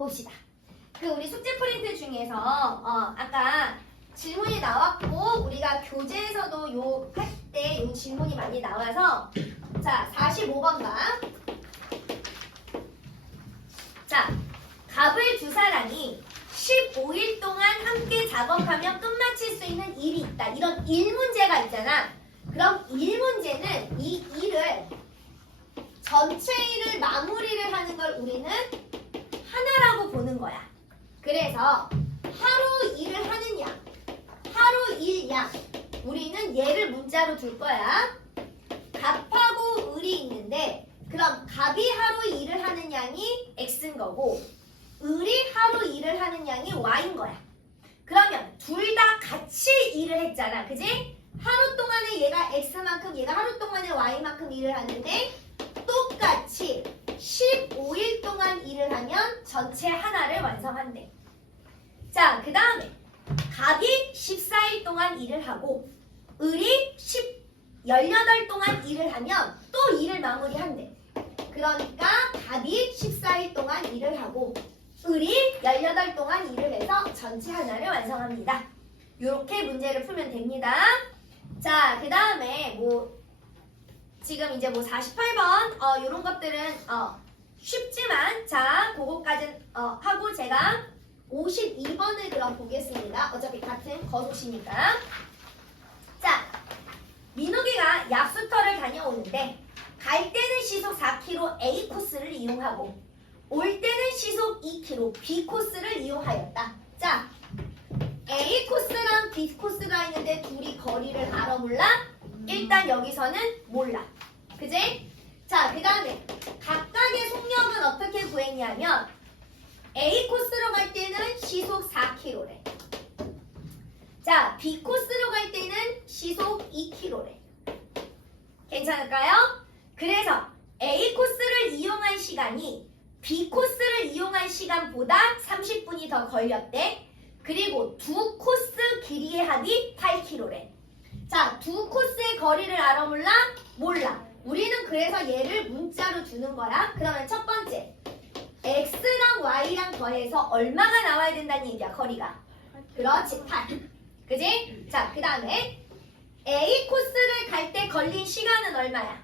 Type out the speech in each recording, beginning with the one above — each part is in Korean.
봅시다. 그 우리 숙제 프린트 중에서 어, 아까 질문이 나왔고 우리가 교재에서도 요 할 때 요 질문이 많이 나와서 자 45번 봐. 자 갑을 두 사람이 15일 동안 함께 작업하며 끝마칠 수 있는 일이 있다. 이런 일 문제가 있잖아. 그럼 일 문제는 이 일을 전체 일을 마무리를 하는 걸 우리는 보는 거야. 그래서 하루 일을 하는 양, 하루 일 양, 우리는 얘를 문자로 둘 거야. 갑하고 을이 있는데, 그럼 갑이 하루 일을 하는 양이 x인 거고, 을이 하루 일을 하는 양이 y인 거야. 그러면 둘 다 같이 일을 했잖아. 그지? 하루 동안에 얘가 x만큼, 얘가 하루 동안에 y만큼 일을 하는데, 똑같이 15일 동안 일을 하면 전체 하나를 완성한대. 자, 그 다음에 갑이 14일 동안 일을 하고 을이 10, 18 동안 일을 하면 또 일을 마무리한대. 그러니까 갑이 14일 동안 일을 하고 을이 18 동안 일을 해서 전체 하나를 완성합니다. 이렇게 문제를 풀면 됩니다. 자, 그 다음에 뭐 지금 이제 뭐 48번 어 이런 것들은 어 쉽지만 자 그거까지 어 하고 제가 52번을 그럼 보겠습니다. 어차피 같은 거소시니까. 자 민욱이가 약수터를 다녀오는데 갈 때는 시속 4km A 코스를 이용하고 올 때는 시속 2km B 코스를 이용하였다. 자 A 코스랑 B 코스가 있는데 둘이 거리를 알아 몰라? 일단 여기서는 몰라. 그지? 자, 그 다음에 각각의 속력은 어떻게 구했냐면 A 코스로 갈 때는 시속 4km래. 자, B 코스로 갈 때는 시속 2km래. 괜찮을까요? 그래서 A 코스를 이용한 시간이 B 코스를 이용한 시간보다 30분이 더 걸렸대. 그리고 두 코스 길이의 합이 8km래. 자, 두 코스의 거리를 알아 몰라? 몰라. 우리는 그래서 얘를 문자로 주는 거야. 그러면 첫 번째, x랑 y랑 더해서 얼마가 나와야 된다는 얘기야, 거리가. 그렇지, 8. 그지? 자, 그 다음에 A 코스를 갈 때 걸린 시간은 얼마야?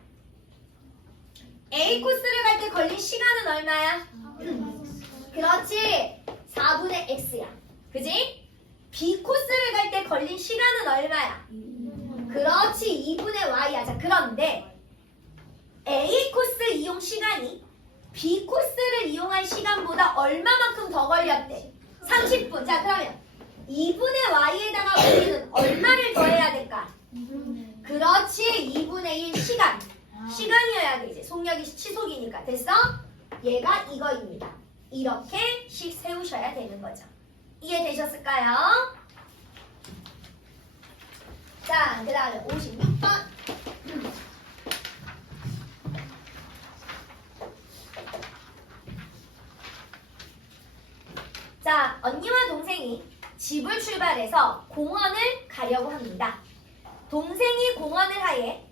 A 코스를 갈 때 걸린 시간은 얼마야? 그렇지. 4분의 x야. 그지? B 코스를 갈 때 걸린 시간은 얼마야? 그렇지 2분의 y야 자. 그런데 A 코스 이용 시간이 B 코스를 이용한 시간보다 얼마만큼 더 걸렸대? 30분. 자 그러면 2분의 y에다가 우리는 얼마를 더해야 될까? 그렇지 2분의 1 시간. 시간이어야 되지 속력이 치속이니까. 됐어? 얘가 이거입니다. 이렇게 식 세우셔야 되는 거죠. 이해되셨을까요? 자, 그 다음에 56번. 자, 언니와 동생이 집을 출발해서 공원을 가려고 합니다. 동생이 공원을 하에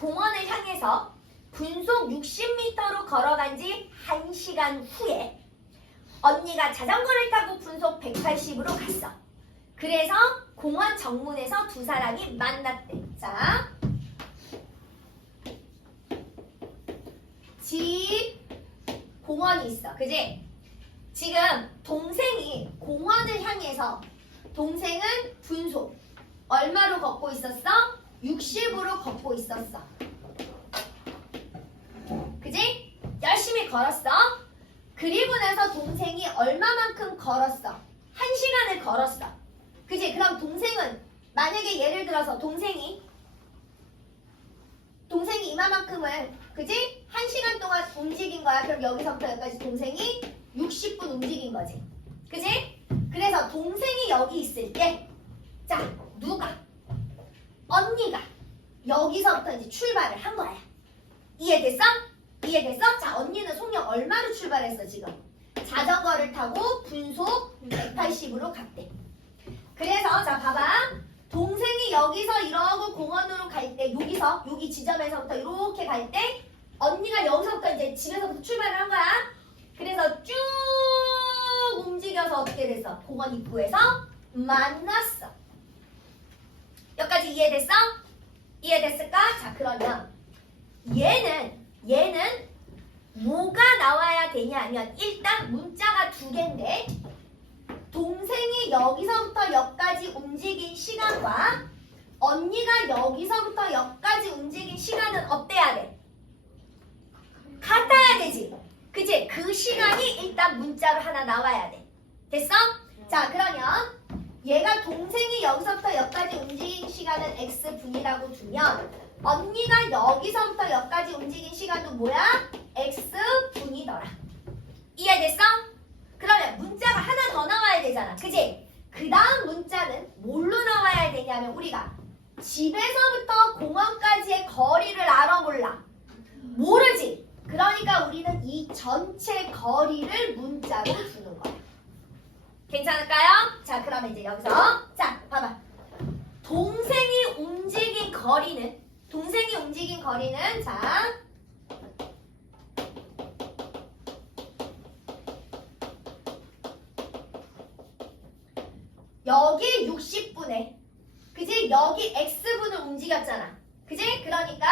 공원을 향해서 분속 60m로 걸어간 지 1시간 후에 언니가 자전거를 타고 분속 180으로 갔어. 그래서 공원 정문에서 두 사람이 만났대. 자, 집, 공원이 있어. 그지? 지금 동생이 공원을 향해서 동생은 분속 얼마로 걷고 있었어? 60으로 걷고 있었어. 그지? 열심히 걸었어. 그리고 나서 동생이 얼마만큼 걸었어? 한 시간을 걸었어. 그지? 그럼 동생은 만약에 예를 들어서 동생이 동생이 이만큼을 그지? 한 시간 동안 움직인 거야. 그럼 여기서부터 여기까지 동생이 60분 움직인 거지. 그지? 그래서 동생이 여기 있을 때, 자, 누가? 언니가 여기서부터 이제 출발을 한 거야. 이해됐어? 이해됐어? 자, 언니는 속력 얼마로 출발했어, 지금? 자전거를 타고 분속 180으로 갔대. 그래서 자 봐봐 동생이 여기서 이러고 공원으로 갈 때 여기서 여기 지점에서부터 이렇게 갈 때 언니가 여기서부터 이제 집에서부터 출발을 한 거야 그래서 쭉 어떻게 됐어? 공원 입구에서 만났어. 여기까지 이해됐어? 이해됐을까? 자 그러면 얘는 얘는 뭐가 나와야 되냐면 일단 문자가 두 개인데 여기서부터 여기까지 움직인 시간과 언니가 여기서부터 여기까지 움직인 시간은 어때야 돼? 같아야 되지. 그지? 그 시간이 일단 문자로 하나 나와야 돼. 됐어? 자, 그러면 얘가 동생이 여기서부터 여기까지 움직인 시간은 x분이라고 두면 언니가 여기서부터 여기까지 움직인 시간도 뭐야? x분이더라. 이해됐어? 그러면 문자가 하나 더 나와야 되잖아. 그지? 우리가 집에서부터 공원까지의 거리를 알아 몰라. 모르지. 그러니까 우리는 이 전체 거리를 문자로 주는 거야. 괜찮을까요? 자, 그러면 이제 여기서 자, 봐봐. 동생이 움직인 거리는 동생이 움직인 거리는 자 여기 60분에 그지? 여기 x분을 움직였잖아. 그지? 그러니까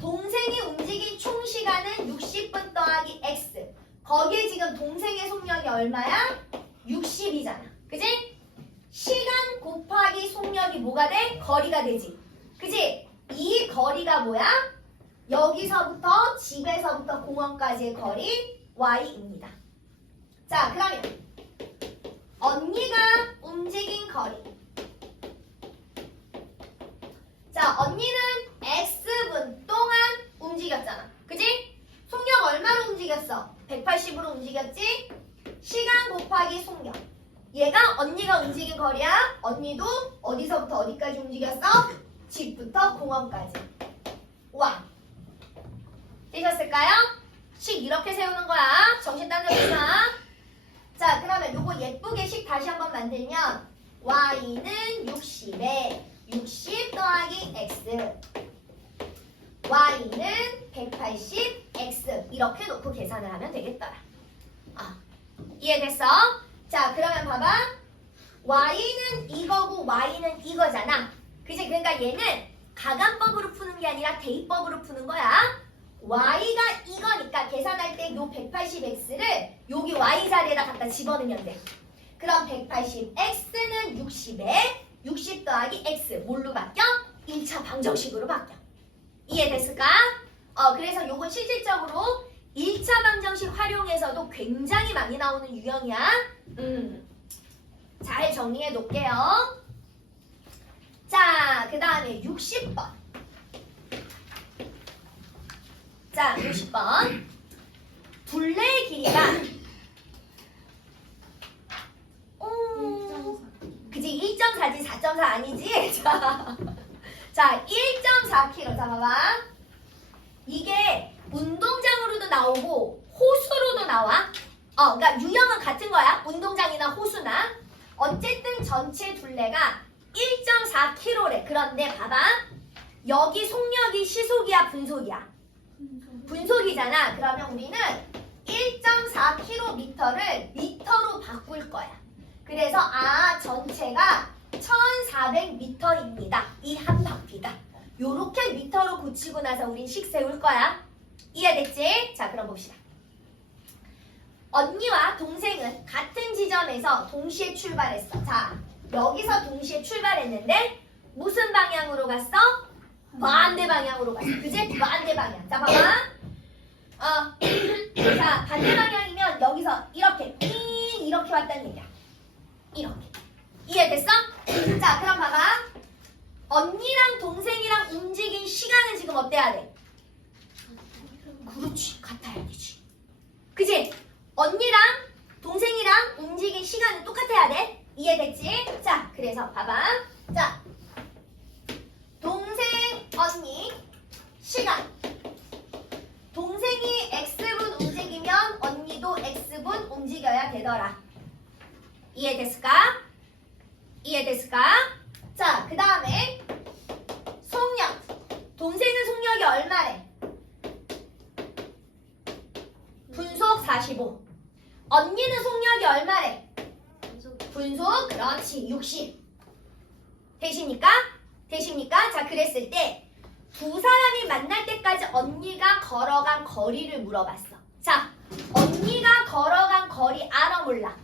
동생이 움직인 총 시간은 60분 더하기 x. 거기에 지금 동생의 속력이 얼마야? 60이잖아. 그지? 시간 곱하기 속력이 뭐가 돼? 거리가 되지. 그지? 이 거리가 뭐야? 여기서부터 집에서부터 공원까지의 거리 y입니다. 자, 그러면 언니가 움직인 거리. 자, 언니는 x분 동안 움직였잖아. 그지? 속력 얼마로 움직였어? 180으로 움직였지? 시간 곱하기 속력. 얘가 언니가 움직인 거리야. 언니도 어디서부터 어디까지 움직였어? 집부터 공원까지. 와. 되셨을까요? 식 이렇게 세우는 거야. 정신 보자. 자, 그러면 요거 예쁘게 식 다시 한번 만들면 y는 60에 60 더하기 x y는 180x 이렇게 놓고 계산을 하면 되겠더라. 아, 이해됐어? 자, 그러면 봐봐. y는 이거고 y는 이거잖아. 그지? 그러니까 얘는 가간법으로 푸는 게 아니라 대입법으로 푸는 거야. y가 이거니까 계산할 때 요 180x를 여기 y 자리에다 갖다 집어넣으면 돼. 그럼 180x는 60에 60 더하기 x 뭘로 바뀌어? 1차 방정식으로 바뀌어. 이해됐을까? 어, 그래서 요건 실질적으로 1차 방정식 활용해서도 굉장히 많이 나오는 유형이야. 음. 잘 정리해 놓을게요. 자, 그 다음에 60번. 자, 60번. 둘레의 길이가 오, 그지 1.4지 4.4 아니지? 자, 자 1.4km 잡아봐. 이게 운동장으로도 나오고 호수로도 나와. 어, 그러니까 유형은 같은 거야. 운동장이나 호수나. 어쨌든 전체 둘레가 1.4km래. 그런데 봐봐. 여기 속력이 시속이야, 분속이야. 분속이잖아. 그러면 우리는 1.4km를 미터로 바꿀 거야. 그래서 아 전체가 1,400m입니다. 이 한 바퀴가. 요렇게 미터로 고치고 나서 우린 식 세울 거야. 이해됐지? 자 그럼 봅시다. 언니와 동생은 같은 지점에서 동시에 출발했어. 자 여기서 동시에 출발했는데 무슨 방향으로 갔어? 반대 방향으로 갔어. 그지? 반대 방향. 자 봐봐. 어, 자 반대 방향이면 여기서 이렇게 삥 이렇게 왔다는 얘기야. 이렇게. 이해됐어? 자 그럼 봐봐. 언니랑 동생이랑 움직인 시간은 지금 어때야 돼? 그렇지 같아야 되지. 그지? 언니랑 동생이랑 움직인 시간은 똑같아야 돼. 이해됐지? 자 그래서 봐봐. 자 동생 언니 시간. 동생이 x분 움직이면 언니도 x분 움직여야 되더라. 이해됐을까? 이해됐을까? 자, 그 다음에 속력. 동생은 속력이 얼마래? 분속 45. 언니는 속력이 얼마래? 분수 그렇지 60 되십니까? 되십니까? 자 그랬을 때 두 사람이 만날 때까지 언니가 걸어간 거리를 물어봤어 자 언니가 걸어간 거리 알아 몰라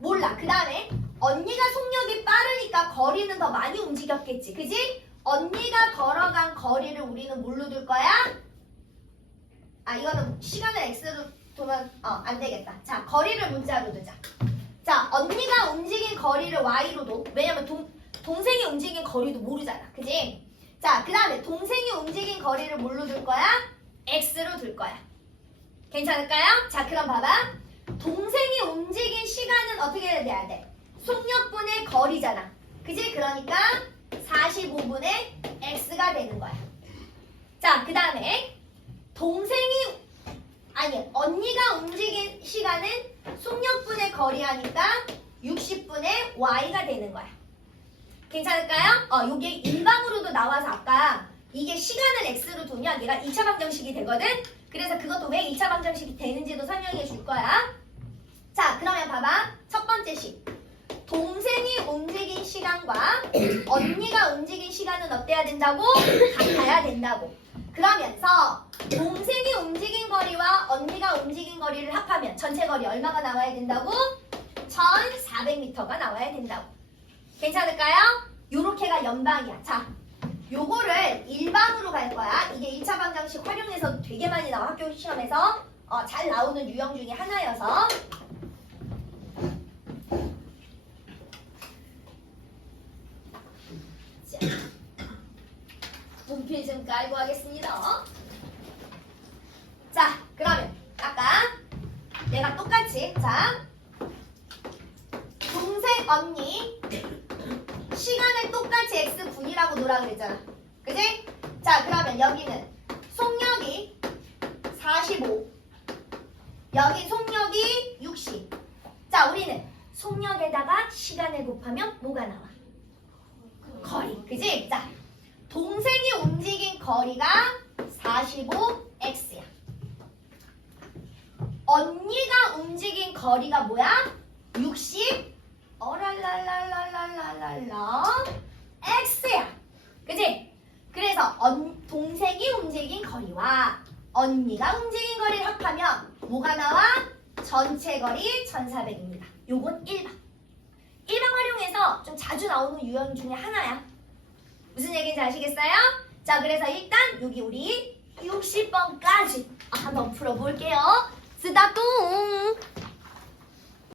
몰라 그 다음에 언니가 속력이 빠르니까 거리는 더 많이 움직였겠지 그지? 언니가 걸어간 거리를 우리는 뭘로 둘 거야? 아 이거는 시간을 x로 두면 어 안 되겠다 자 거리를 문자로 두자 자 언니가 움직인 거리를 y로 둬 왜냐면 동, 동생이 움직인 거리도 모르잖아 그지? 자 그 다음에 동생이 움직인 거리를 뭘로 둘 거야? x로 둘 거야 괜찮을까요? 자 그럼 봐봐 동생이 움직인 시간은 어떻게 돼야 돼? 속력분의 거리잖아 그지? 그러니까 45분의 x가 되는 거야 자 그 다음에 동생이 아니 언니가 움직인 시간은 속력분의 거리 하니까 60분의 y가 되는 거야. 괜찮을까요? 어, 요게 일방으로도 나와서 아까 이게 시간을 x로 두면 얘가 2차 방정식이 되거든. 그래서 그것도 왜 2차 방정식이 되는지도 설명해 줄 거야. 자, 그러면 봐봐. 첫 번째 식. 동생이 움직인 시간과 언니가 움직인 시간은 어때야 된다고? 같아야 된다고. 그러면서 동생이 움직인 거리와 언니가 움직인 거리를 합하면 전체 거리 얼마가 나와야 된다고? 1400m가 나와야 된다고. 괜찮을까요? 요렇게가 연방이야. 자, 요거를 일방으로 갈 거야. 이게 1차 방정식 활용해서 되게 많이 나와 학교 시험에서 어, 잘 나오는 유형 중에 하나여서 자, 분필 좀 깔고 하겠습니다. 자, 그러면 아까 내가 똑같이 자 1하고 노라 그랬잖아. 그지? 자, 그러면 여기는 속력이 45. 여기 속력이 60. 자, 우리는 속력에다가 시간을 곱하면 뭐가 나와? 거리. 그지? 자, 동생이 움직인 거리가 45x야. 언니가 움직인 거리가 뭐야? 60. 어랄랄랄랄랄랄랄라. X야. 그지? 그래서 언, 동생이 움직인 거리와 언니가 움직인 거리를 합하면 뭐가 나와? 전체 거리 1400입니다. 요건 1번. 1번 활용해서 좀 자주 나오는 유형 중에 하나야. 무슨 얘기인지 아시겠어요? 자, 그래서 일단 여기 우리 60번까지 한번 풀어볼게요. 쓰다뚱!